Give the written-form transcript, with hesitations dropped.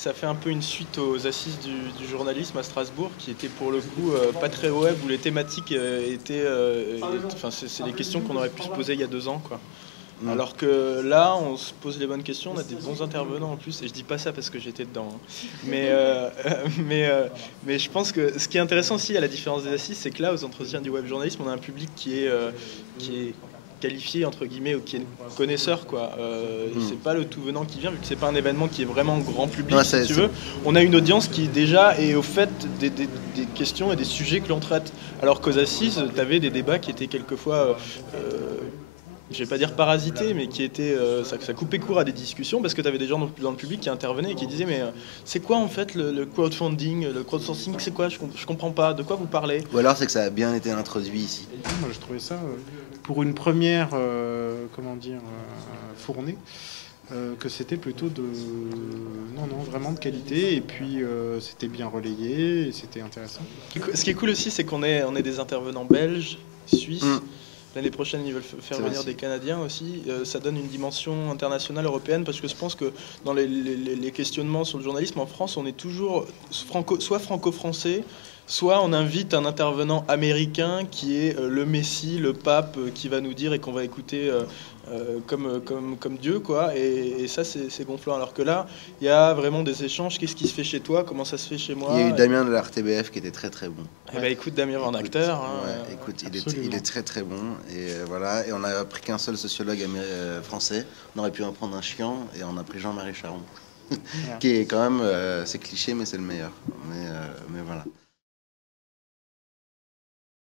ça fait un peu une suite aux assises du journalisme à Strasbourg, qui était pour le coup pas très web, où les thématiques enfin, c'est des questions qu'on aurait pu se poser il y a 2 ans, quoi. Alors que là, on se pose les bonnes questions, on a des bons intervenants en plus, et je dis pas ça parce que j'étais dedans, hein. Mais, mais je pense que ce qui est intéressant aussi, à la différence des assises, c'est que là, aux entretiens du web journalisme, on a un public qui est qualifié entre guillemets, ou qui est connaisseur, quoi. C'est pas le tout venant qui vient, vu que c'est pas un événement qui est vraiment grand public, Ouais, si tu veux. On a une audience qui déjà est au fait des questions et des sujets que l'on traite, alors qu'aux assises, tu avais des débats qui étaient quelquefois je vais pas dire parasité, mais qui était ça coupait court à des discussions, parce que tu avais des gens dans le public qui intervenaient et qui disaient mais c'est quoi en fait le crowdfunding, le crowdsourcing, c'est quoi, je comprends pas, de quoi vous parlez? Ou alors c'est que ça a bien été introduit ici. Moi, je trouvais ça, pour une première, fournée, que c'était plutôt vraiment de qualité, et puis c'était bien relayé, et c'était intéressant. Ce qui est cool aussi, c'est qu'on est des intervenants belges, suisses. L'année prochaine, ils veulent faire venir des Canadiens aussi. Ça donne une dimension internationale, européenne, parce que je pense que dans les questionnements sur le journalisme en France, on est toujours soit franco-français, soit on invite un intervenant américain qui est le Messie, le pape, qui va nous dire et qu'on va écouter comme Dieu, quoi. Et ça, c'est gonflant. Alors que là, il y a vraiment des échanges. Qu'est-ce qui se fait chez toi? Comment ça se fait chez moi? Il y a eu Damien de la RTBF qui était très très bon. Eh ben, écoute, Damien en acteur. Hein, ouais, écoute, il est très très bon. Et voilà. Et on n'a pris qu'un seul sociologue français. On aurait pu en prendre un chiant, et on a pris Jean-Marie Charon, qui est quand même, c'est cliché, mais c'est le meilleur. Mais voilà.